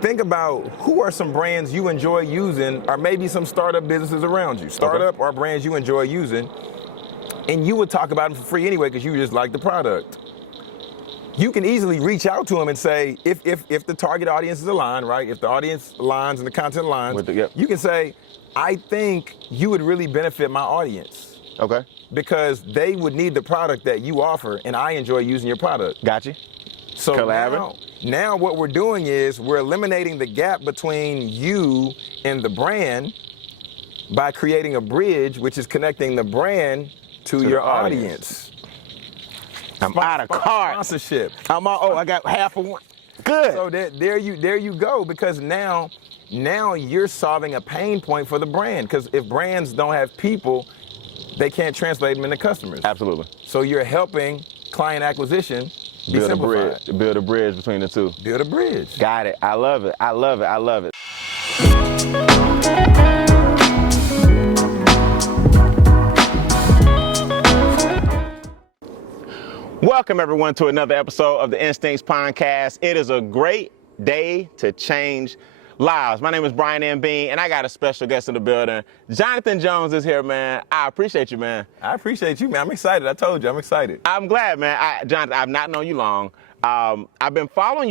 think about who are some brands you enjoy using, or maybe some startup businesses around you. Startup or brands you enjoy using, and you would talk about them for free anyway because you just like the product. You can easily reach out to them and say, if the target audience is aligned, right? If the audience aligns and the content aligns, you can say, I think you would really benefit my audience. Okay. Because they would need the product that you offer, and I enjoy using your product. Got you. So now what we're doing is we're eliminating the gap between you and the brand by creating a bridge, which is connecting the brand to your audience. I'm out of cards. Sponsorship. I got half of one. Good. So there you go, because now you're solving a pain point for the brand, because if brands don't have people, they can't translate them into customers. Absolutely. So you're helping client acquisition be simplified. Build a bridge between the two. Build a bridge. Got it. I love it. I love it. I love it. Welcome everyone to another episode of the Instincts Pondcast. It is a great day to change lives. My name is Brian M. Bean, and I got a special guest in the building. Jonathan Jones is here, man. I appreciate you, man. I appreciate you, man. I'm excited. I told you, I'm excited. I'm glad, man. Jonathan, I've not known you long. I've been following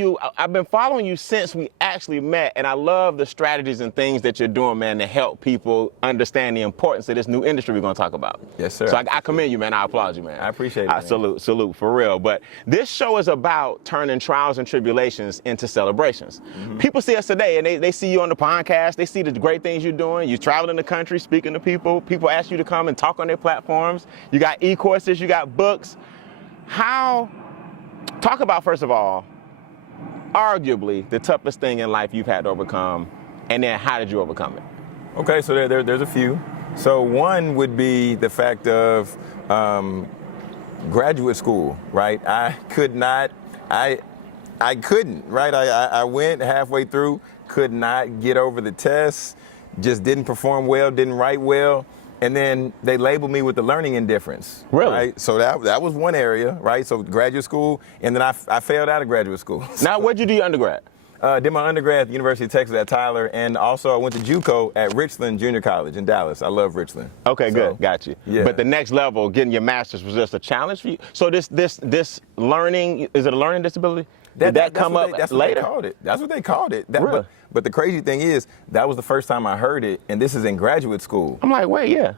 you since we actually met, and I love the strategies and things that you're doing, man, to help people understand the importance of this new industry we're going to talk about. Yes, sir. So I commend you, man. I applaud you, man. I appreciate it. I salute for real. But this show is about turning trials and tribulations into celebrations. Mm-hmm. People see us today, and they see you on the podcast. They see the great things you're doing. You travel in the country, speaking to people. People ask you to come and talk on their platforms. You got e-courses. You got books. Talk about, first of all, arguably the toughest thing in life you've had to overcome, and then how did you overcome it? Okay, so there's a few. So one would be the fact of graduate school, right? I couldn't, right? I went halfway through, could not get over the tests, just didn't perform well, didn't write well. And then they labeled me with the learning indifference. Really? Right? So that was one area, right? So graduate school, and then I failed out of graduate school. Now, where'd you do your undergrad? Did my undergrad at the University of Texas at Tyler, and also I went to JUCO at Richland Junior College in Dallas. I love Richland. Okay, good, got you. Yeah. But the next level, getting your master's, was just a challenge for you? So this learning, is it a learning disability? Did that come up later? That's what they called it. That's what they called it. Really? But the crazy thing is, that was the first time I heard it, and this is in graduate school. I'm like, wait, yeah.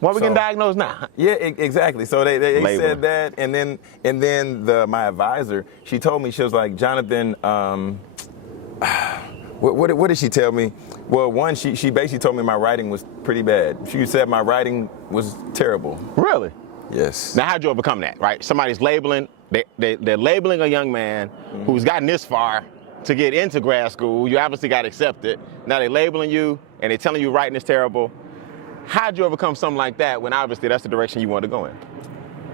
Why are we getting diagnosed now? Yeah, exactly. So they said that, and then my advisor, she told me, she was like, Jonathan, what did she tell me? Well, one, she basically told me my writing was pretty bad. She said my writing was terrible. Really? Yes. Now, how'd you overcome that, right? Somebody's labeling, they're labeling a young man who's gotten this far to get into grad school. You obviously got accepted. Now they're labeling you, and they're telling you writing is terrible. How'd you overcome something like that when obviously that's the direction you want to go in?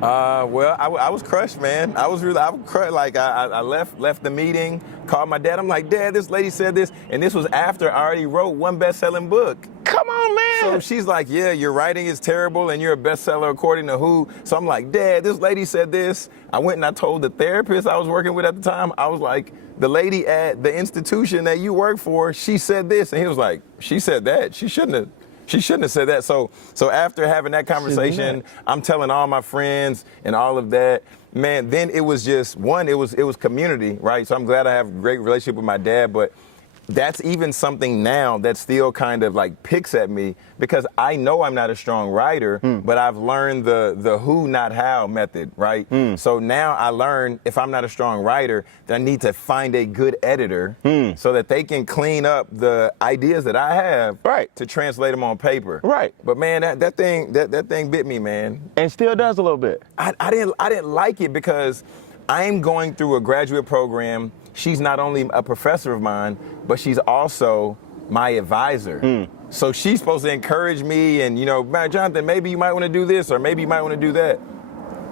Well, I was crushed, man. I was crushed. Like I left the meeting, called my dad. I'm like, Dad, this lady said this, and this was after I already wrote one best-selling book. Come on, man. So she's like, yeah, your writing is terrible, and you're a bestseller according to who? So I'm like, Dad, this lady said this. I went and I told the therapist I was working with at the time. I was like, the lady at the institution that you work for, she said this, and he was like, she said that. She shouldn't have said that. So after having that conversation, I'm telling all my friends and all of that, man, then it was just, one, it was community, right? So I'm glad I have a great relationship with my dad, but that's even something now that still kind of like picks at me, because I know I'm not a strong writer, but I've learned the who, not how method, right? So now I learn, if I'm not a strong writer, then I need to find a good editor so that they can clean up the ideas that I have to translate them on paper. Right. But man, that thing bit me, man. And still does a little bit. I didn't like it, because I'm going through a graduate program. She's not only a professor of mine, but she's also my advisor. So she's supposed to encourage me and, man, Jonathan, maybe you might want to do this, or maybe you might want to do that.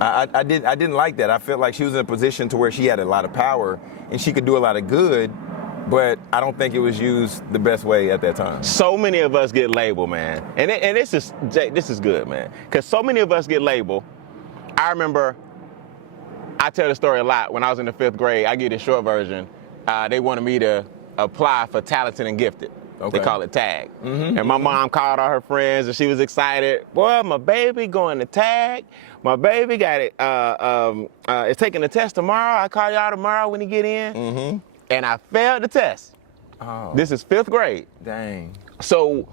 I didn't like that. I felt like she was in a position to where she had a lot of power and she could do a lot of good, but I don't think it was used the best way at that time. So many of us get labeled, man. And this is good, man. Because so many of us get labeled. I remember, I tell the story a lot. When I was in the 5th grade, I give the short version. They wanted me to apply for talented and gifted. Okay. They call it tag. And my mom called all her friends and she was excited. Boy, my baby going to tag. My baby got it. Is taking the test tomorrow. I call y'all tomorrow when he get in. And I failed the test. Oh, This is 5th grade. dang. So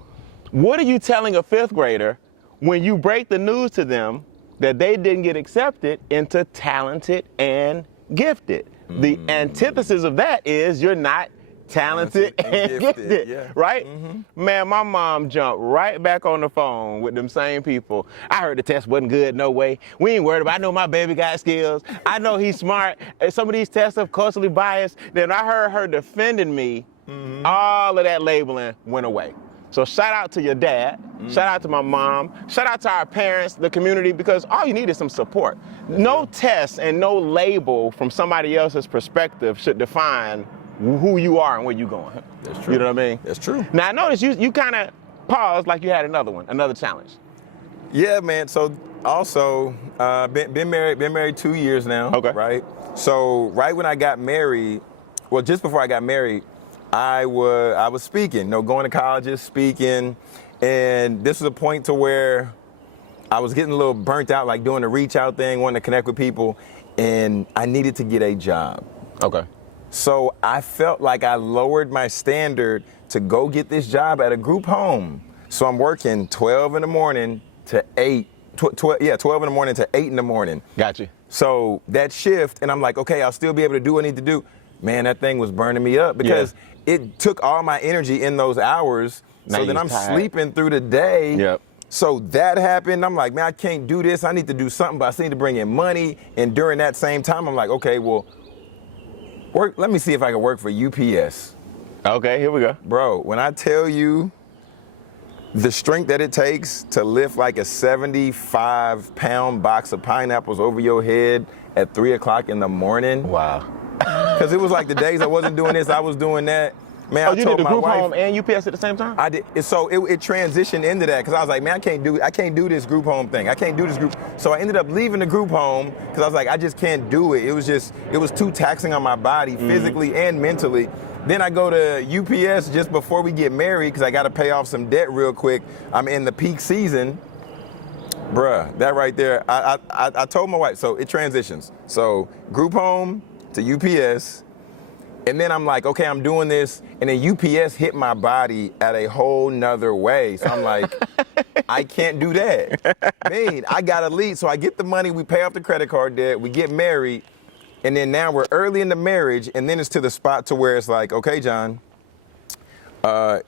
what are you telling a 5th grader when you break the news to them that they didn't get accepted into talented and gifted? The antithesis of that is you're not talented and gifted, yeah. right? Man, my mom jumped right back on the phone with them same people. I heard the test wasn't good, no way. We ain't worried about it. I know my baby got skills. I know he's smart. And some of these tests are culturally biased. Then I heard her defending me. All of that labeling went away. So shout out to your dad, shout out to my mom, shout out to our parents, the community, because all you need is some support. No test and no label from somebody else's perspective should define who you are and where you're going. That's true. You know what I mean? That's true. Now I noticed you kind of paused like you had another challenge. Yeah, man. So also, been married 2 years now. Okay. Right. So right when I got married, well, just before I got married, I was speaking, going to colleges, speaking, and this was a point to where I was getting a little burnt out, like doing the reach out thing, wanting to connect with people, and I needed to get a job. Okay. So I felt like I lowered my standard to go get this job at a group home. So I'm working 12 in the morning to 8, 12 in the morning to 8 in the morning. Got you. So that shift, and I'm like, okay, I'll still be able to do what I need to do. Man, that thing was burning me up because it took all my energy in those hours. Now so then you're I'm tired. sleeping through the day. Yep. So that happened. I'm like, man, I can't do this. I need to do something, but I still need to bring in money. And during that same time, I'm like, okay, well, let me see if I can work for UPS. Okay, here we go. Bro, when I tell you the strength that it takes to lift like a 75-pound box of pineapples over your head at 3 o'clock in the morning. Wow. Because it was like the days I wasn't doing this, I was doing that. Man, Oh, I you told did the my group wife, home and UPS at the same time? I did. So it transitioned into that because I was like, man, I can't do this group home thing. I can't do this group. So I ended up leaving the group home because I was like, I just can't do it. It was too taxing on my body physically and mentally. Then I go to UPS just before we get married because I got to pay off some debt real quick. I'm in the peak season. Bruh, that right there, I told my wife, so it transitions. So group home to UPS, and then I'm like, okay, I'm doing this, and then UPS hit my body at a whole nother way. So I'm like, I can't do that. Man, I gotta leave. So I get the money, we pay off the credit card debt, we get married, and then now we're early in the marriage, and then it's to the spot to where it's like, okay, John,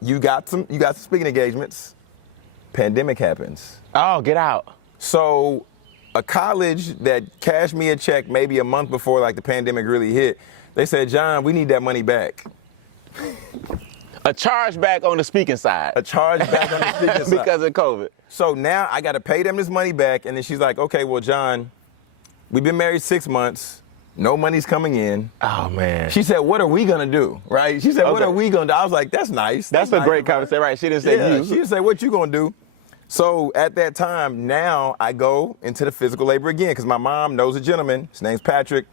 you got some speaking engagements. Pandemic happens. Oh, get out. So a college that cashed me a check maybe a month before like the pandemic really hit, they said, John, we need that money back. A charge back on the speaking side. A charge back on the speaking side. Because of COVID. So now I got to pay them this money back. And then she's like, okay, well, John, we've been married 6 months. No money's coming in. Oh, man. She said, what are we going to do? Right? She said, what Okay. are we going to do? I was like, that's nice. That's a nice great of her. conversation, right? She didn't say Yeah, you. she didn't say, what you going to do? So at that time, now I go into the physical labor again because my mom knows a gentleman. His name's Patrick.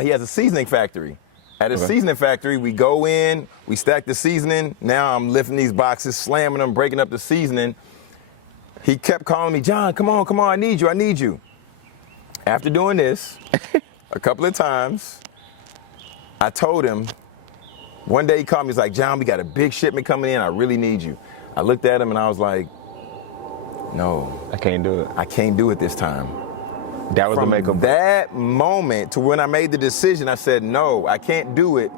He has a seasoning factory. At a seasoning factory, we go in, we stack the seasoning. Now I'm lifting these boxes, slamming them, breaking up the seasoning. He kept calling me, John, come on, I need you. After doing this a couple of times, I told him, one day he called me, he's like, John, we got a big shipment coming in, I really need you. I looked at him and I was like, no. I can't do it. I can't do it this time. That was the makeup. From that moment to when I made the decision, I said, no, I can't do it.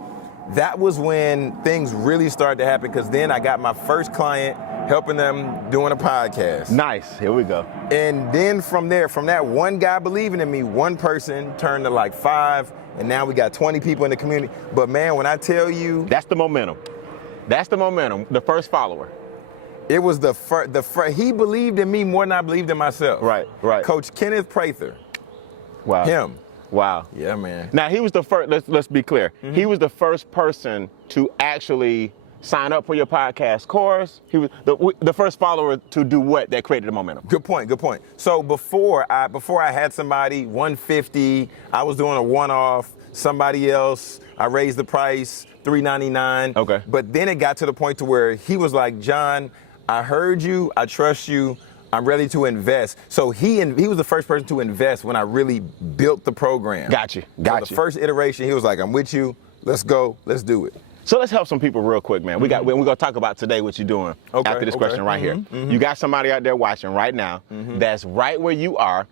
That was when things really started to happen because then I got my first client helping them doing a podcast. Nice. Here we go. And then from there, from that one guy believing in me, one person turned to like 5, and now we got 20 people in the community. But man, when I tell you. That's the momentum. That's the momentum. The first follower. It was the first, he believed in me more than I believed in myself. Right. Coach Kenneth Prather. Wow. Him. Wow. Yeah, man. Now, he was the first, let's be clear. Mm-hmm. He was the first person to actually sign up for your podcast course. He was the first follower to do what that created the momentum. Good point. So before I had somebody 150, I was doing a one-off, somebody else. I raised the price, $3.99. Okay. But then it got to the point to where he was like, John, I heard you, I trust you, I'm ready to invest. So he was the first person to invest when I really built the program. Got you. So the first iteration, he was like, I'm with you, let's go, let's do it. So let's help some people real quick, man. We're gonna talk about today what you're doing after this question right here. You got somebody out there watching right now that's right where you are,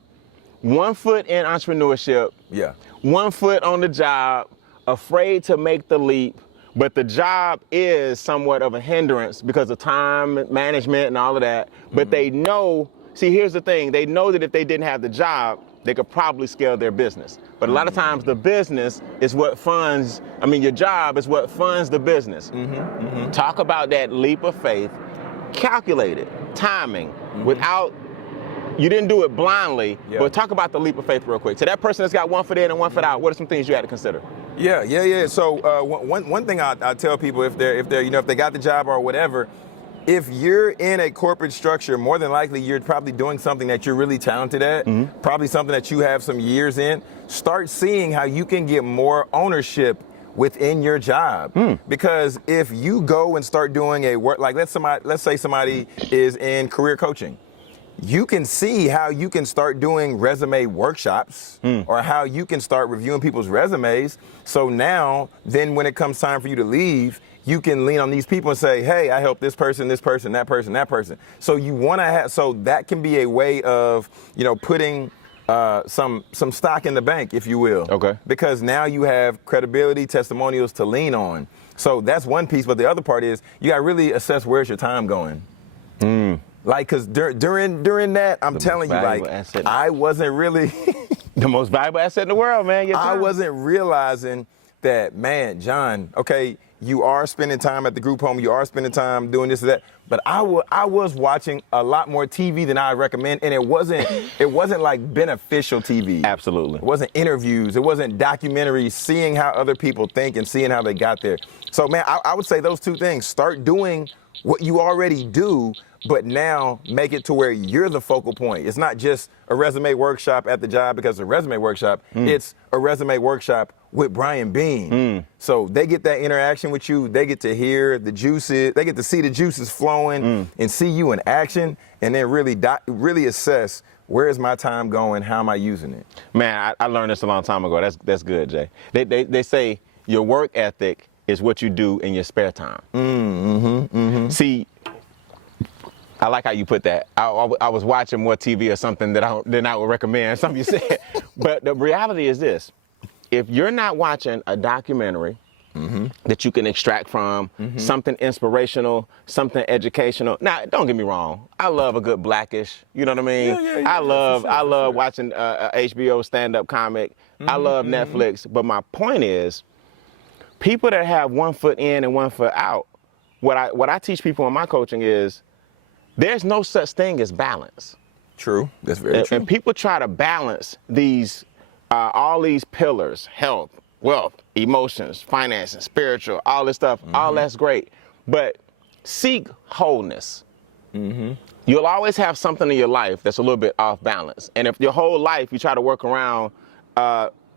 1 foot in entrepreneurship, Yeah. 1 foot on the job, afraid to make the leap, but the job is somewhat of a hindrance because of time management and all of that. But they know, see, here's the thing, they know that if they didn't have the job, they could probably scale their business. But a lot of times the business is what funds, your job is what funds the business. Talk about that leap of faith, calculated, timing, without, you didn't do it blindly, but talk about the leap of faith real quick. So that person that's got 1 foot in and 1 foot out, what are some things you had to consider? Yeah. So one thing I tell people if they got the job or whatever, if you're in a corporate structure, more than likely you're probably doing something that you're really talented at, probably something that you have some years in. Start seeing how you can get more ownership within your job. Because if you go and start doing a work, like let's say somebody is in career coaching, you can see how you can start doing resume workshops or how you can start reviewing people's resumes. So now, then when it comes time for you to leave, you can lean on these people and say, hey, I helped this person, that person. So you want to have, so that can be a way of, putting some stock in the bank, if you will. Okay. Because now you have credibility, testimonials to lean on. So that's one piece, but the other part is you got to really assess where's your time going. Like, because during that, I'm telling you, like, asset. I wasn't really... The most valuable asset in the world, man. Your time. I wasn't realizing that, man, John, okay, you are spending time at the group home, you are spending time doing this and that, but I was watching a lot more TV than I recommend, and it wasn't like beneficial TV. Absolutely. It wasn't interviews, it wasn't documentaries, seeing how other people think and seeing how they got there. So, man, I would say those two things. Start doing what you already do, but now make it to where you're the focal point. It's not just a resume workshop at the job because it's a resume workshop. It's a resume workshop with Brian Bean. So they get that interaction with you. They get to hear the juices. They get to see the juices flowing and see you in action, and then really assess, where is my time going? How am I using it? Man, I learned this a long time ago. That's good, Jay. They say your work ethic is what you do in your spare time. See, I like how you put that. I was watching more TV or something that I would recommend, something you said. But the reality is this. If you're not watching a documentary that you can extract from, something inspirational, something educational. Now, don't get me wrong. I love a good Blackish. You know what I mean? I love watching a HBO stand-up comic. I love Netflix. But my point is, people that have 1 foot in and 1 foot out, what I teach people in my coaching is, there's no such thing as balance. True. That's very true. And people try to balance these, all these pillars: health, wealth, emotions, finances, spiritual, all this stuff. All that's great. But seek wholeness. You'll always have something in your life that's a little bit off balance. And if your whole life you try to work around,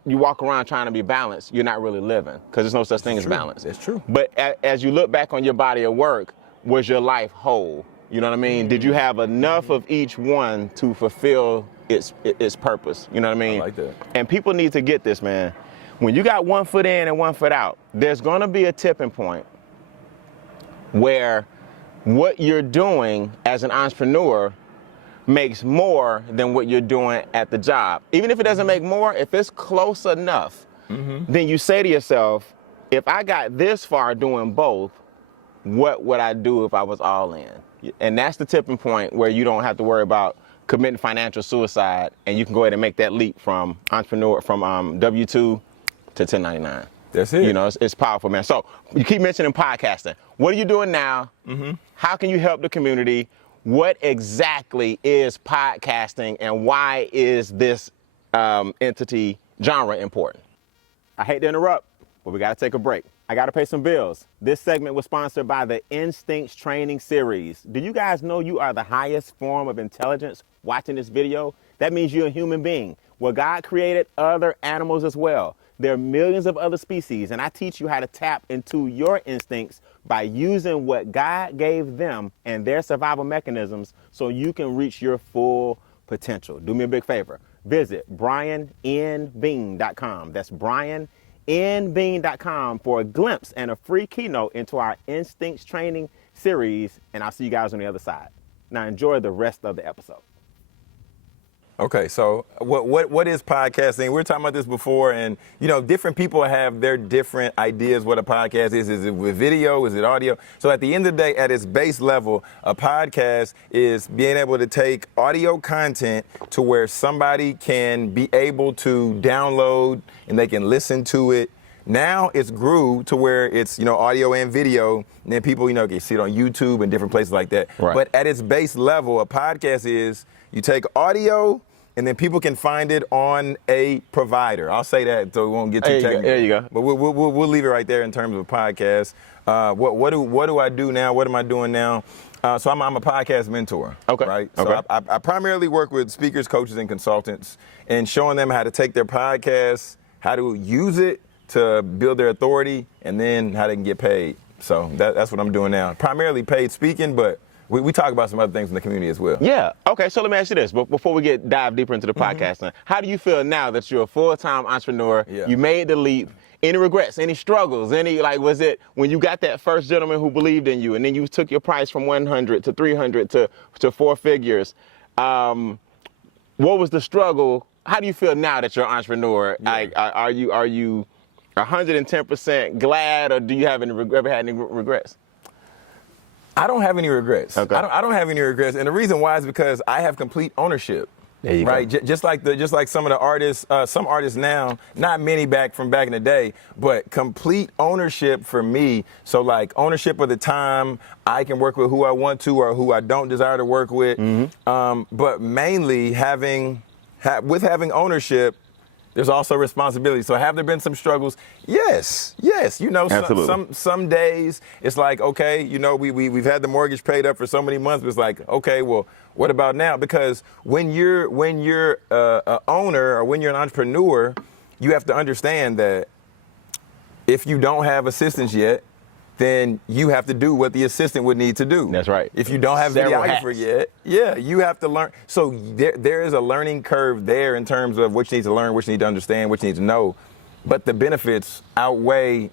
you walk around trying to be balanced, you're not really living, because there's no such thing as balance. That's true. But as you look back on your body of work, was your life whole? You know what I mean? Did you have enough of each one to fulfill its purpose? You know what I mean? I like that. And people need to get this, man. When you got 1 foot in and 1 foot out, there's going to be a tipping point where what you're doing as an entrepreneur makes more than what you're doing at the job. Even if it doesn't make more, if it's close enough, then you say to yourself, if I got this far doing both, what would I do if I was all in? And that's the tipping point where you don't have to worry about committing financial suicide, and you can go ahead and make that leap from W-2 to 1099. That's it. You know, it's powerful, man. So you keep mentioning podcasting. What are you doing now? How can you help the community? What exactly is podcasting, and why is this entity genre important? I hate to interrupt, but we got to take a break. I got to pay some bills. This segment was sponsored by the Instincts Training Series. Do you guys know you are the highest form of intelligence watching this video? That means you're a human being. Well, God created other animals as well. There are millions of other species, and I teach you how to tap into your instincts by using what God gave them and their survival mechanisms so you can reach your full potential. Do me a big favor. Visit briannbean.com. That's briannbean.com for a glimpse and a free keynote into our Instincts training series, and I'll see you guys on the other side. Now enjoy the rest of the episode. Okay, so what is podcasting? We were talking about this before, and different people have their different ideas what a podcast is. Is it with video? Is it audio? So at the end of the day, at its base level, a podcast is being able to take audio content to where somebody can be able to download and they can listen to it. Now it's grew to where it's audio and video, and then people can see it on YouTube and different places like that. Right. But at its base level, a podcast is you take audio and then people can find it on a provider. I'll say that so we won't get too technical. There you go. But we'll leave it right there in terms of a podcast. What do I do now? What am I doing now? So I'm a podcast mentor. Okay. Right. So okay. I primarily work with speakers, coaches, and consultants, and showing them how to take their podcast, how to use it to build their authority, and then how they can get paid. So that's what I'm doing now. Primarily paid speaking, but we talk about some other things in the community as well. Yeah. Okay. So let me ask you this. But before we dive deeper into the podcast, how do you feel now that you're a full-time entrepreneur? Yeah. You made the leap. Any regrets? Any struggles? Was it when you got that first gentleman who believed in you, and then you took your price from 100 to 300 to four figures? What was the struggle? How do you feel now that you're an entrepreneur? Yeah. Are you 110% glad, or do you have ever had any regrets? I don't have any regrets. Okay. I don't have any regrets, and the reason why is because I have complete ownership. There you right? go. Just like some of the artists, some artists now, not many back in the day, but complete ownership for me. So like ownership of the time, I can work with who I want to or who I don't desire to work with. But mainly having ownership, there's also responsibility. So have there been some struggles? Yes. Some days it's like, okay, we've had the mortgage paid up for so many months, but it's like, okay, well, what about now? Because when you're a owner or when you're an entrepreneur, you have to understand that if you don't have assistants yet, then you have to do what the assistant would need to do. That's right. If you don't have videographer yet, you have to learn. So there is a learning curve there in terms of what you need to learn, what you need to understand, what you need to know. But the benefits outweigh,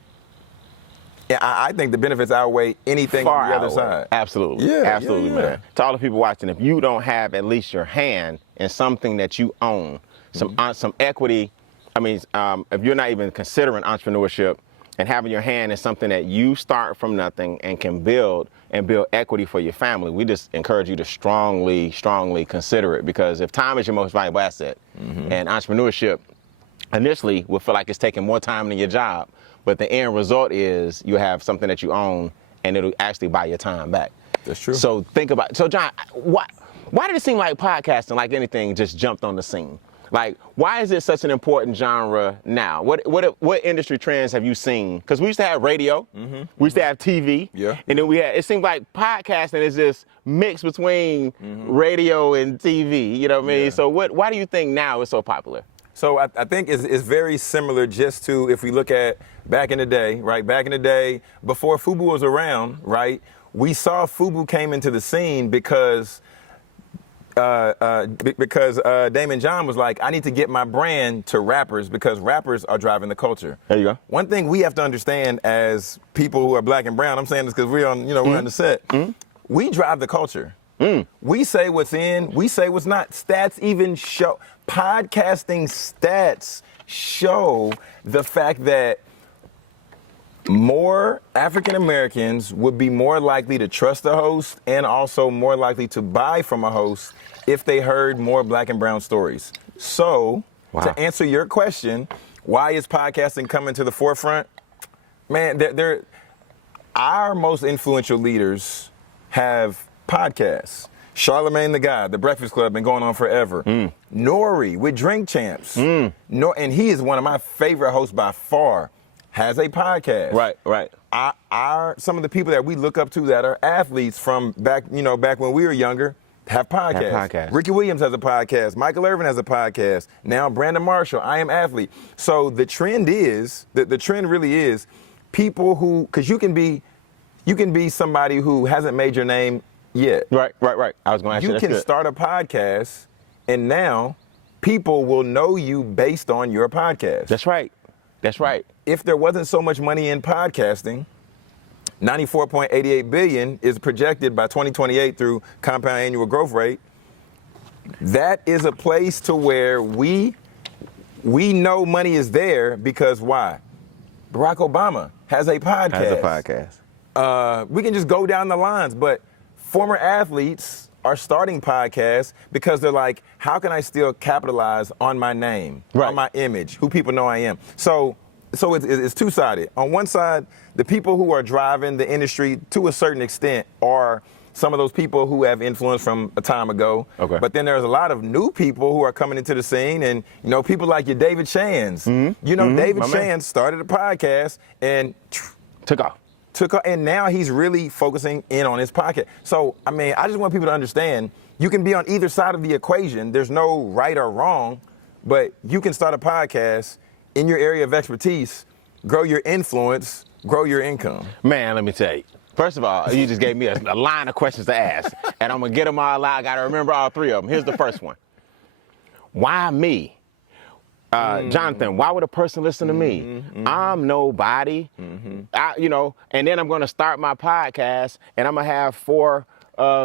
I think the benefits outweigh anything on the other side. Absolutely. Absolutely, man. To all the people watching, if you don't have at least your hand in something that you own, some equity, if you're not even considering entrepreneurship, and having your hand in something that you start from nothing and can build equity for your family, we just encourage you to strongly consider it, because if time is your most valuable asset, and entrepreneurship initially will feel like it's taking more time than your job, but the end result is you have something that you own and it'll actually buy your time back. That's true. So think about, John, why did it seem like podcasting, like anything, just jumped on the scene? Like, why is it such an important genre now? What industry trends have you seen? Because we used to have radio, we used to have TV, and then it seemed like podcasting is this mix between radio and TV, you know what I mean? So why do you think now it's so popular? So I think it's very similar just to, if we look at back in the day, right? Back in the day, before FUBU was around, right? We saw FUBU came into the scene because Damon John was like, I need to get my brand to rappers because rappers are driving the culture. There you go. One thing we have to understand as people who are black and brown, I'm saying this because we're on, we're on the set. We drive the culture. We say what's in, we say what's not. Stats even show, podcasting stats show the fact that more African Americans would be more likely to trust a host and also more likely to buy from a host if they heard more black and brown stories. So, to answer your question, why is podcasting coming to the forefront? Man, our most influential leaders have podcasts. Charlemagne the God, The Breakfast Club, been going on forever. Nori with Drink Champs. And he is one of my favorite hosts by far. Has a podcast. Right. Some of the people that we look up to that are athletes from back when we were younger, have podcasts. Ricky Williams has a podcast. Michael Irvin has a podcast. Now Brandon Marshall, I Am Athlete. So the trend is, the trend really is people who, because you can be somebody who hasn't made your name yet. Right. I was going to ask you. You can start a podcast, and now people will know you based on your podcast. That's right. If there wasn't so much money in podcasting, 94.88 billion is projected by 2028 through compound annual growth rate. That is a place to where we know money is there because why? Barack Obama has a podcast. We can just go down the lines, but former athletes are starting podcasts because they're like, how can I still capitalize on my name, on my image, who people know I am? So it's two-sided. On one side, the people who are driving the industry to a certain extent are some of those people who have influence from a time ago. Okay. But then there's a lot of new people who are coming into the scene, and people like your David Shands. David Shands started a podcast and took off, and now he's really focusing in on his podcast. So I just want people to understand you can be on either side of the equation. There's no right or wrong, but you can start a podcast in your area of expertise, grow your influence, grow your income. Man, let me tell you. First of all, you just gave me a line of questions to ask, and I'm going to get them all out. I got to remember all three of them. Here's the first one. Why me? Jonathan, why would a person listen to me? I'm nobody. And then I'm going to start my podcast, and I'm going to have 4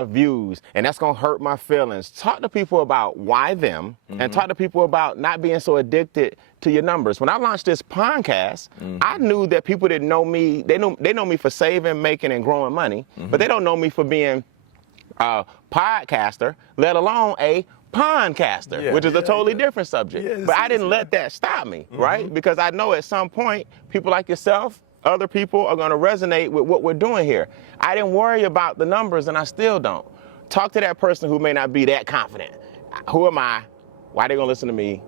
views, and that's going to hurt my feelings. Talk to people about why them, and talk to people about not being so addicted to your numbers. When I launched this podcast, I knew that people didn't know me. They know me for saving, making, and growing money, but they don't know me for being a podcaster, let alone a podcaster, which is a totally different subject. But I didn't let that stop me, right? Because I know at some point, people like yourself, other people are going to resonate with what we're doing here. I didn't worry about the numbers, and I still don't. Talk to that person who may not be that confident. Who am I? Why are they going to listen to me?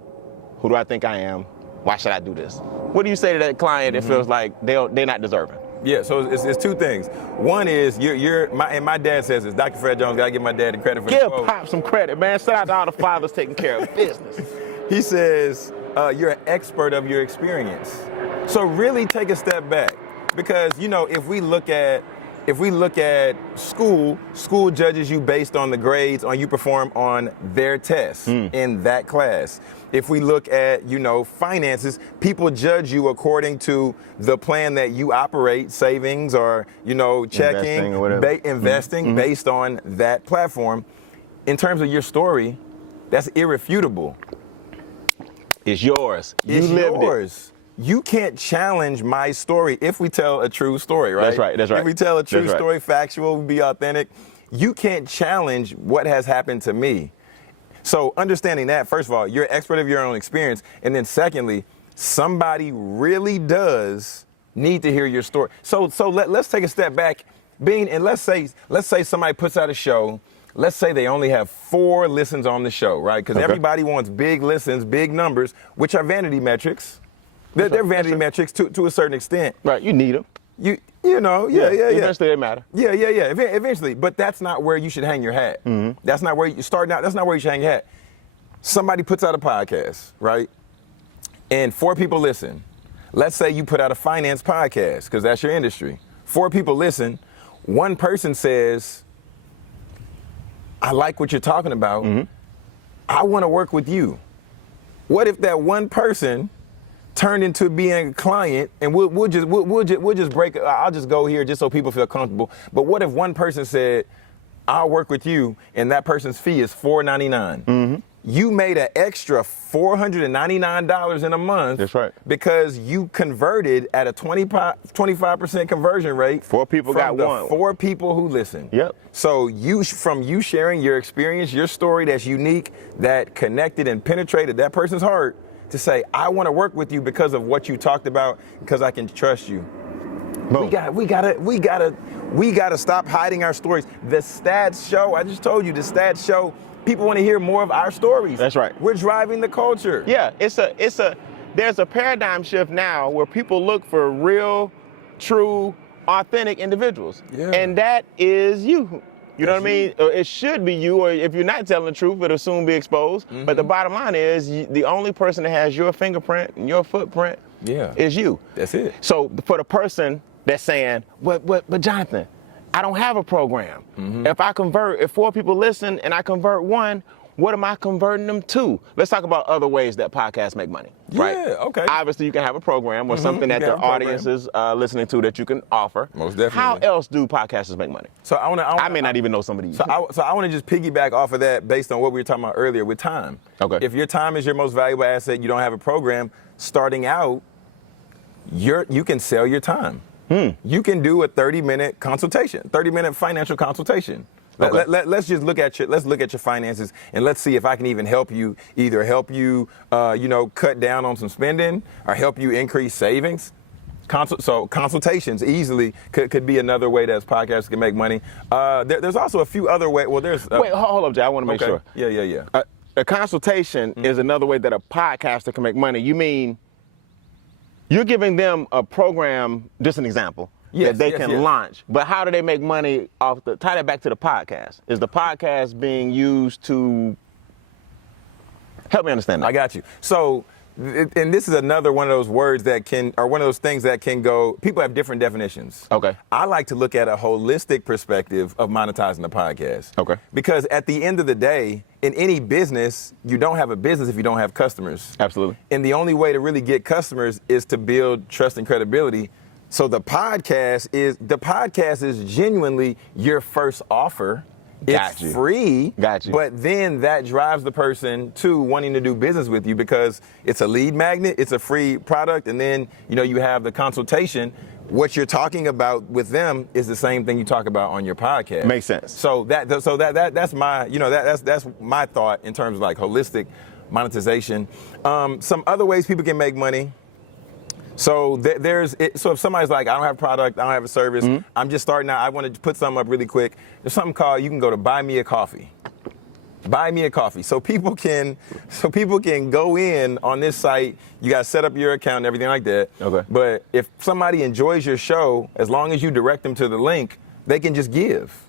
Who do I think I am? Why should I do this? What do you say to that client that feels like they're not deserving? Yeah, so it's 2 things. One is my dad says this. Dr. Fred Jones, gotta give my dad the credit for Give Pop some credit, man. Shout out to all the fathers taking care of business. He says you're an expert of your experience. So really take a step back, because if we look at school judges you based on the grades on you perform on their tests in that class. If we look at, finances, people judge you according to the plan that you operate, savings or, checking, investing based on that platform. In terms of your story, that's irrefutable. It's yours. It's yours. You can't challenge my story if we tell a true story, right? That's right. If we tell a true story, factual, be authentic, you can't challenge what has happened to me. So understanding that, first of all, you're an expert of your own experience. And then secondly, somebody really does need to hear your story. So let's take a step back. Let's say somebody puts out a show. Let's say they only have 4 listens on the show, right? Because everybody wants big listens, big numbers, which are vanity metrics. They're vanity metrics to a certain extent. Right, you need them. Eventually they matter. Eventually, but that's not where you should hang your hat. That's not where you start out. That's not where you should hang your hat. Somebody puts out a podcast, right? And 4 people listen. Let's say you put out a finance podcast, because that's your industry. 4 people listen. 1 person says, I like what you're talking about. I want to work with you. What if that 1 person turned into being a client, and we'll just break. I'll just go here just so people feel comfortable. But what if 1 person said, "I'll work with you," and that person's fee is $4.99? You made an extra $499 in a month. That's right. Because you converted at a 25% conversion rate. 4 people got one. 4 people who listened. Yep. So from you sharing your experience, your story that's unique, that connected and penetrated that person's heart, to say, I want to work with you because of what you talked about, because I can trust you. Boom. We gotta stop hiding our stories. The stats show, I just told you, the stats show people want to hear more of our stories. That's right. We're driving the culture. Yeah, there's a paradigm shift now where people look for real, true, authentic individuals. Yeah. And that is you. You know what I mean? It should be you, or if you're not telling the truth, it'll soon be exposed. But the bottom line is, the only person that has your fingerprint and your footprint is you. That's it. So for the person that's saying, but Jonathan, I don't have a program. If 4 people listen and I convert 1, what am I converting them to? Let's talk about other ways that podcasts make money, right? Yeah, okay. Obviously, you can have a program or something that the audience is listening to that you can offer. Most definitely. How else do podcasters make money? So I may not even know some of these. So I want to just piggyback off of that based on what we were talking about earlier with time. Okay. If your time is your most valuable asset, you don't have a program, starting out, you can sell your time. You can do a 30-minute consultation, 30-minute financial consultation. Okay. Let's just look at your finances, and let's see if I can even help you, cut down on some spending or help you increase savings. So consultations easily could be another way that podcasters can make money. There's also a few other ways. Well, there's wait, hold up, Jay. I want to make sure. Yeah. A consultation is another way that a podcaster can make money. You mean you're giving them a program, just an example, that they can launch. But how do they make money off tie that back to the podcast? Is the podcast being used to help me understand that? I got you. So, and this is another one of those words one of those things that can go, people have different definitions. Okay. I like to look at a holistic perspective of monetizing the podcast. Okay. Because at the end of the day, in any business, you don't have a business if you don't have customers. Absolutely. And the only way to really get customers is to build trust and credibility. So the podcast is genuinely your first offer. It's free. Got you. But then that drives the person to wanting to do business with you because it's a lead magnet, it's a free product, and then you have the consultation. What you're talking about with them is the same thing you talk about on your podcast. Makes sense. So that's my that's my thought in terms of like holistic monetization. Some other ways people can make money. So so if somebody's like, I don't have a product, I don't have a service, I'm just starting out, I want to put something up really quick. There's something called, you can go to Buy Me a Coffee. Buy Me a Coffee. So people can go in on this site. You got to set up your account and everything like that. Okay. But if somebody enjoys your show, as long as you direct them to the link, they can just give.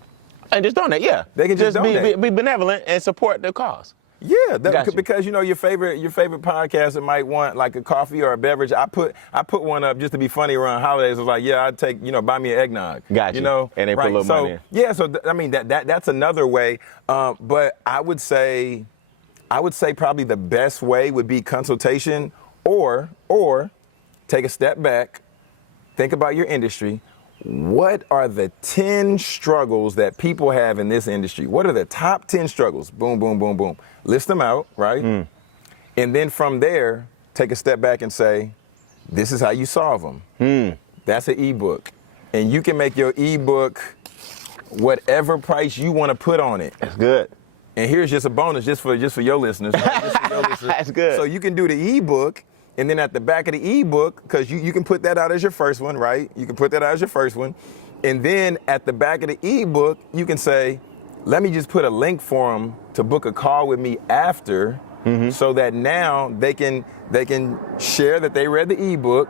And just donate, yeah. They can just donate. Be benevolent and support the cause. Yeah, Gotcha. Because your favorite podcaster might want like a coffee or a beverage. I put one up just to be funny around holidays. I was like, yeah, I'd take buy me an eggnog. Gotcha. And they put a little money in. Yeah, so I mean that's another way. But I would say probably the best way would be consultation or take a step back, think about your industry. What are the 10 struggles that people have in this industry? What are the top 10 struggles? Boom, boom, boom, boom. List them out, right? And then from there, take a step back and say, this is how you solve them. That's an ebook. And you can make your ebook whatever price you want to put on it. That's good. And here's just a bonus just for your listeners. Right? That's good. So you can do the ebook. And then at the back of the ebook, because you can put that out as your first one, right? You can put that out as your first one. And then at the back of the ebook, you can say, let me just put a link for them to book a call with me after, so that now they can share that they read the ebook,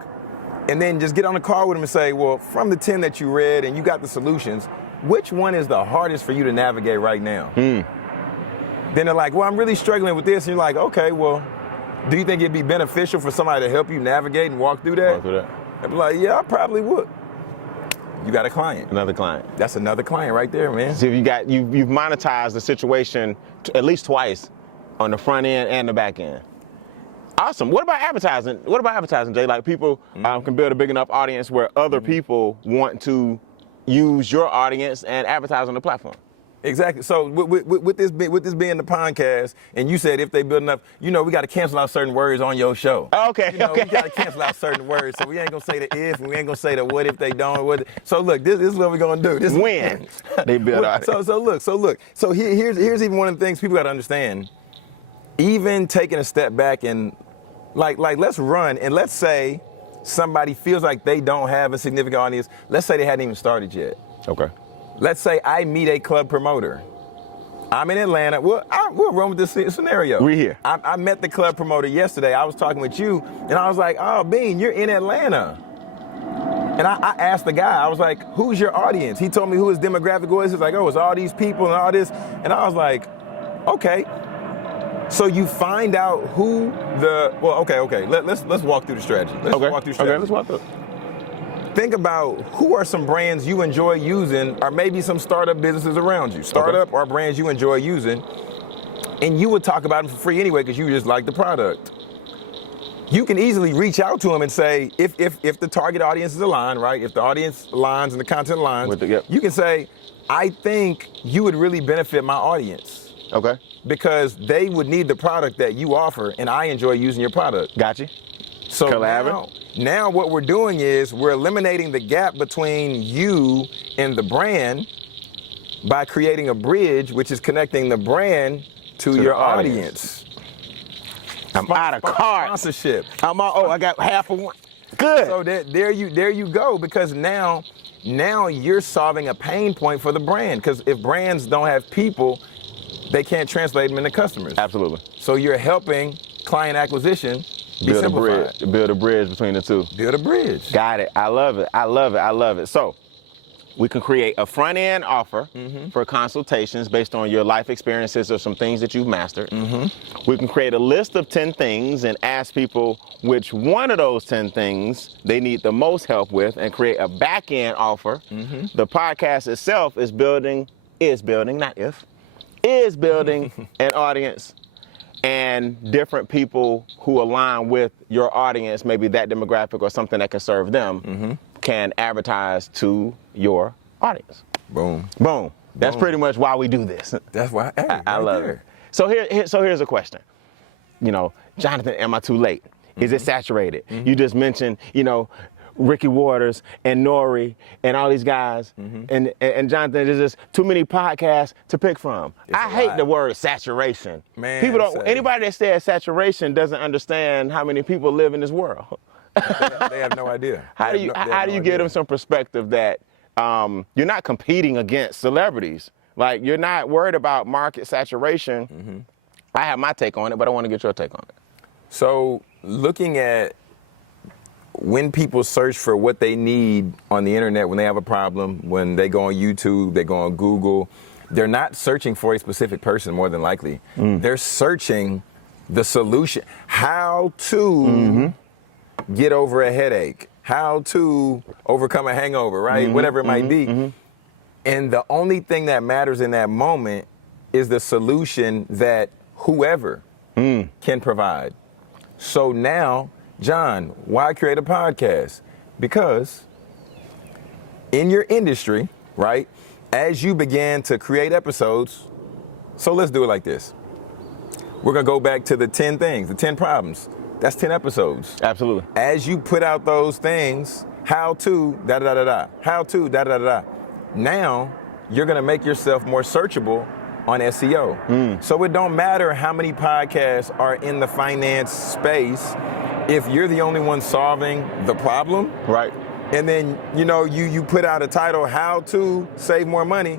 and then just get on a call with them and say, well, from the 10 that you read and you got the solutions, which one is the hardest for you to navigate right now? Then they're like, well, I'm really struggling with this. And you're like, okay, well, do you think it'd be beneficial for somebody to help you navigate and walk through that? I'd be like, yeah, I probably would. You got a client. Another client. That's another client right there, man. So you've monetized the situation at least twice on the front end and the back end. Awesome. What about advertising? Jay? Like people can build a big enough audience where other people want to use your audience and advertise on the platform. Exactly. So with this being the podcast, and you said if they build enough, we got to cancel out certain words on your show. Okay. We got to cancel out certain words. So we ain't gonna say the if, and we ain't gonna say the what if they don't. So look, this is what we're gonna do. This when they build out. So here's even one of the things people got to understand. Even taking a step back and like let's run, and let's say somebody feels like they don't have a significant audience. Let's say they hadn't even started yet. Okay. Let's say I meet a club promoter. I'm in Atlanta. We'll run with this scenario. We're here. I met the club promoter yesterday. I was talking with you, and I was like, oh, Bean, you're in Atlanta. And I asked the guy, I was like, who's your audience? He told me who his demographic was. He's like, oh, it's all these people and all this. And I was like, okay. So you find out who okay. Let's walk through the strategy. Let's walk through. Think about who are some brands you enjoy using, or maybe some startup businesses around you. Startup or brands you enjoy using, and you would talk about them for free anyway because you just like the product. You can easily reach out to them and say, if the target audience is aligned, right? If the audience aligns and the content aligns, you can say, I think you would really benefit my audience. Okay. Because they would need the product that you offer, and I enjoy using your product. Got you. So now what we're doing is we're eliminating the gap between you and the brand by creating a bridge, which is connecting the brand to your audience. I'm out of cards. Sponsorship. I got half of one. Good. So there you go, because now you're solving a pain point for the brand, because if brands don't have people, they can't translate them into customers. Absolutely. So you're helping client acquisition be simplified. Build a bridge between the two. Build a bridge. Got it. I love it. So we can create a front end offer for consultations based on your life experiences or some things that you've mastered. We can create a list of 10 things and ask people which one of those 10 things they need the most help with, and create a back end offer. The podcast itself is building an audience, and different people who align with your audience, maybe that demographic or something that can serve them, can advertise to your audience. Boom. That's pretty much why we do this. That's why I love it. So here's a question. Jonathan, am I too late? Is it saturated? You just mentioned, Ricky Waters and Nori and all these guys, and Jonathan, there's just too many podcasts to pick from. I hate the word saturation. Man, people don't. Anybody that says saturation doesn't understand how many people live in this world. They have no idea. How do you give them some perspective that you're not competing against celebrities? Like, you're not worried about market saturation. I have my take on it, but I want to get your take on it. So looking at when people search for what they need on the internet, when they have a problem, when they go on YouTube, they go on Google, they're not searching for a specific person, more than likely. They're searching the solution. How to get over a headache, how to overcome a hangover, right? Whatever it might be. And the only thing that matters in that moment is the solution that whoever can provide. So now, John, why create a podcast? Because in your industry, right, as you began to create episodes, so let's do it like this. We're gonna go back to the 10 things, the 10 problems. That's 10 episodes. Absolutely. As you put out those things, how to, da-da-da-da-da, how to, da-da-da-da. Now, you're gonna make yourself more searchable on SEO. So it don't matter how many podcasts are in the finance space, if you're the only one solving the problem, right? And then you put out a title, how to save more money,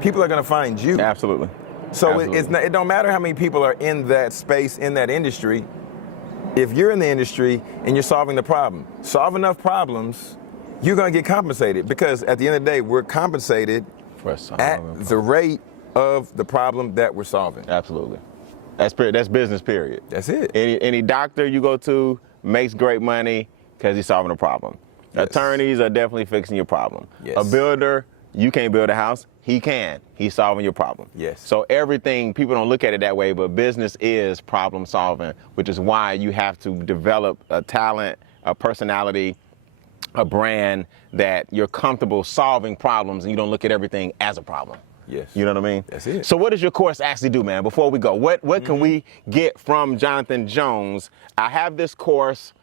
people are gonna find you. Absolutely. So it don't matter how many people are in that space, in that industry. If you're in the industry and you're solving the problem, solve enough problems, you're gonna get compensated, because at the end of the day, we're compensated at the rate of the problem that we're solving. Absolutely. That's business, period. That's it. Any doctor you go to makes great money because he's solving a problem. Yes. Attorneys are definitely fixing your problem. Yes. A builder, you can't build a house. He can. He's solving your problem. Yes. So everything, people don't look at it that way, but business is problem solving, which is why you have to develop a talent, a personality, a brand that you're comfortable solving problems, and you don't look at everything as a problem. Yes. You know what I mean? That's it. So what does your course actually do, man? Before we go, what can we get from Jonathan Jones? I have this course.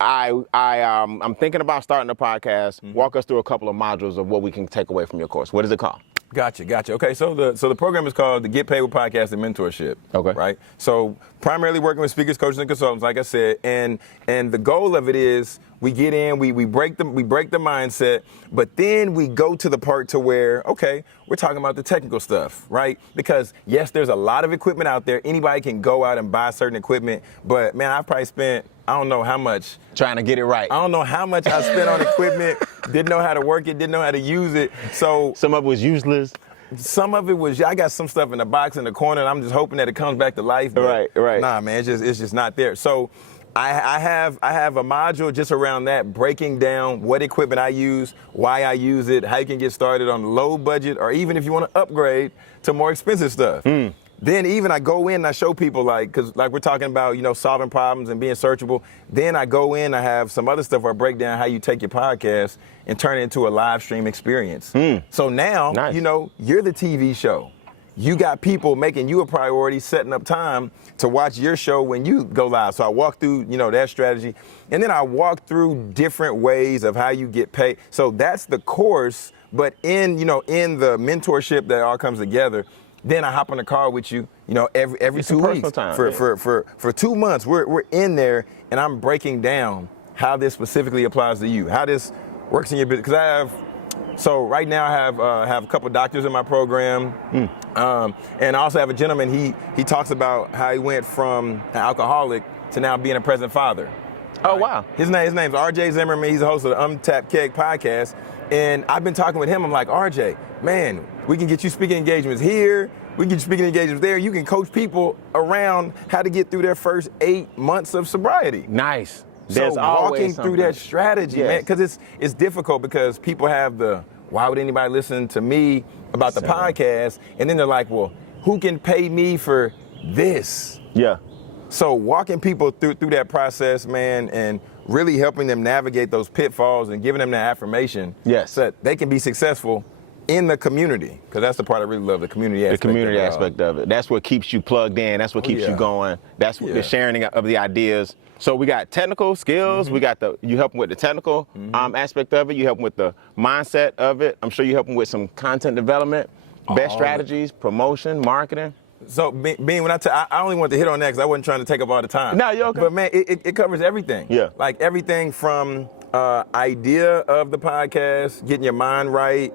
I'm thinking about starting a podcast. Walk us through a couple of modules of what we can take away from your course. What is it called? Gotcha. Okay, so the program is called the Get Paid with Podcasting Mentorship. Okay. Right? So primarily working with speakers, coaches, and consultants, like I said, and the goal of it is we get in, we break the mindset, but then we go to the part to where, okay, we're talking about the technical stuff, right? Because yes, there's a lot of equipment out there. Anybody can go out and buy certain equipment, but man, I've probably spent, I don't know how much. Trying to get it right. I don't know how much I spent on equipment, didn't know how to work it, didn't know how to use it. So some of it was useless. Some of it was, I got some stuff in the box in the corner, and I'm just hoping that it comes back to life. But right. Nah, man, it's just not there. So I have a module just around that, breaking down what equipment I use, why I use it, how you can get started on low budget, or even if you want to upgrade to more expensive stuff. Then even I go in and I show people, because we're talking about, solving problems and being searchable. Then I go in, I have some other stuff where I break down how you take your podcast and turn it into a live stream experience. So now, nice. You're the TV show. You got people making you a priority, setting up time to watch your show when you go live. So I walk through, that strategy. And then I walk through different ways of how you get paid. So that's the course, but in the mentorship that all comes together, then I hop in the car with you, every 2 weeks. Time, for 2 months, we're in there, and I'm breaking down how this specifically applies to you, how this works in your business. Because so right now I have a couple doctors in my program, and I also have a gentleman. He talks about how he went from an alcoholic to now being a present father. Oh, wow. His name's RJ Zimmerman. He's the host of the Untapped Keg podcast. And I've been talking with him. I'm like, RJ, man, we can get you speaking engagements here. We can get you speaking engagements there. You can coach people around how to get through their first 8 months of sobriety. Nice. So walking through that strategy, man, because it's difficult because people have why would anybody listen to me about the podcast? And then they're like, well, who can pay me for this? Yeah. So walking people through that process, man, and really helping them navigate those pitfalls and giving them that affirmation, so that they can be successful in the community. Because that's the part I really love, the community aspect. The community aspect of it. That's what keeps you plugged in. That's what keeps you going. That's what the sharing of the ideas. So we got technical skills. We got you help them with the technical aspect of it. You help them with the mindset of it. I'm sure you help them with some content development, best strategies, promotion, marketing. So, Bean, when I only want to hit on that because I wasn't trying to take up all the time. No, you're okay. But, man, it covers everything. Yeah. Like everything from idea of the podcast, getting your mind right,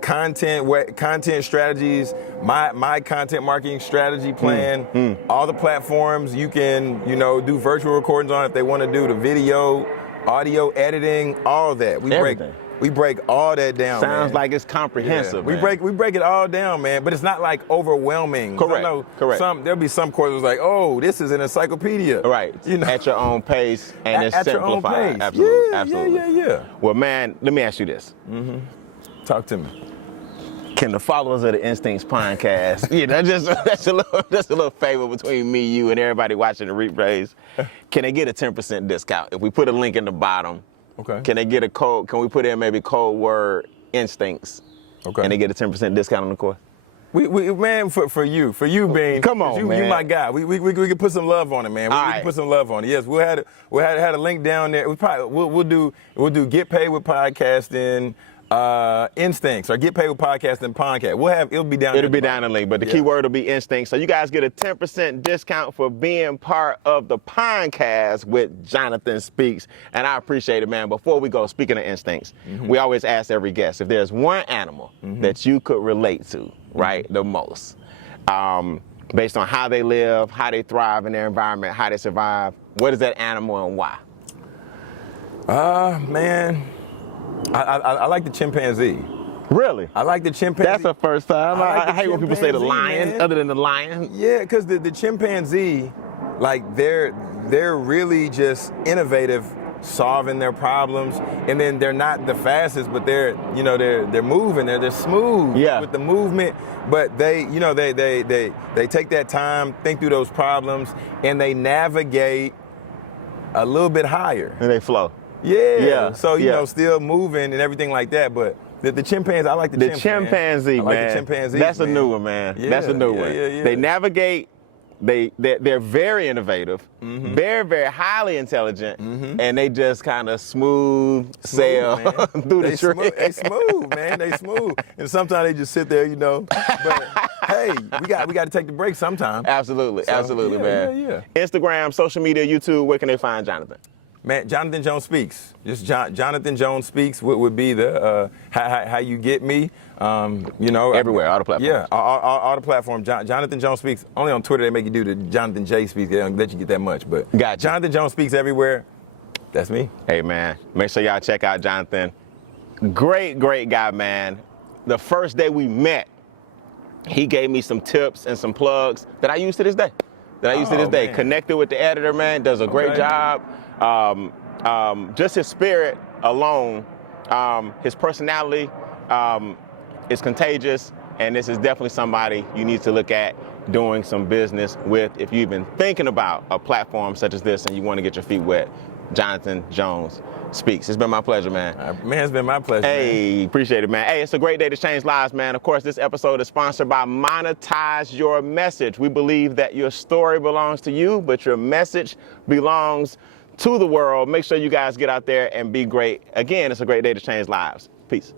content strategies, my content marketing strategy plan, all the platforms you can, do virtual recordings on if they want to do the video, audio editing, all that. We break all that down. Sounds like it's comprehensive. Yeah. We break it all down, man. But it's not like overwhelming. Correct. There'll be some courses like, oh, this is an encyclopedia. Right. At your own pace, and it's simplified. Your own pace. Absolutely. Yeah. Well, man, let me ask you this. Talk to me. Can the followers of the Instincts Pondcast, that's a little favor between me, you, and everybody watching the replays. Can they get a 10% discount if we put a link in the bottom? Okay. Can they get a code? Can we put in maybe code word Instincts? Okay. And they get a 10% discount on the course? We man, for you, Bean. Come on, man. You my guy. We can put some love on it, man. We can put some love on it. Yes, we had a link down there. We'll do Get Paid with Podcasting. Instincts, or Get Paid with Podcasting Podcast. It'll be down. It'll be down the link, but the keyword will be Instincts. So you guys get a 10% discount for being part of the podcast with Jonathan Speaks, and I appreciate it, man. Before we go, speaking of Instincts, we always ask every guest if there's one animal that you could relate to, right, the most, based on how they live, how they thrive in their environment, how they survive. What is that animal and why? Man. I like the chimpanzee. Really? I like the chimpanzee. That's the first time. I hate when people say the lion, man. other than the lion. Yeah, because the chimpanzee, they're really just innovative, solving their problems, and then they're not the fastest, but they're moving, they're smooth with the movement, but they take that time, think through those problems, and they navigate a little bit higher. And they flow. Yeah. So, still moving and everything like that. But the chimpanzee, I like the chimpanzee, man. I like the chimpanzee. That's a new one, man. Yeah, that's a new one. Yeah. They navigate. They're very innovative, very, very highly intelligent, and they just kind of smooth sail through the tree. They smooth, man. They smooth. And sometimes they just sit there, But hey, we got to take the break sometime. Absolutely, man. Yeah. Instagram, social media, YouTube. Where can they find Jonathan? Man, Jonathan Jones Speaks. Just Jonathan Jones Speaks would be the how you get me. Everywhere, all the platforms. Yeah, all the platforms. Jonathan Jones Speaks. Only on Twitter they make you do the Jonathan J Speaks. They don't let you get that much, but Gotcha. Jonathan Jones Speaks everywhere. That's me. Hey, man, make sure y'all check out Jonathan. Great guy, man. The first day we met, he gave me some tips and some plugs that I use to this day. Man. Connected with the editor, man, does a great job. Just his spirit alone, his personality is contagious, and this is definitely somebody you need to look at doing some business with if you've been thinking about a platform such as this and you want to get your feet wet. Jonathan Jones Speaks. It's been my pleasure, man. Man, it's been my pleasure. Hey, man. Appreciate it, man. Hey, it's a great day to change lives, man. Of course, this episode is sponsored by Monetize Your Message. We believe that your story belongs to you, but your message belongs to the world. Make sure you guys get out there and be great. Again, it's a great day to change lives. Peace.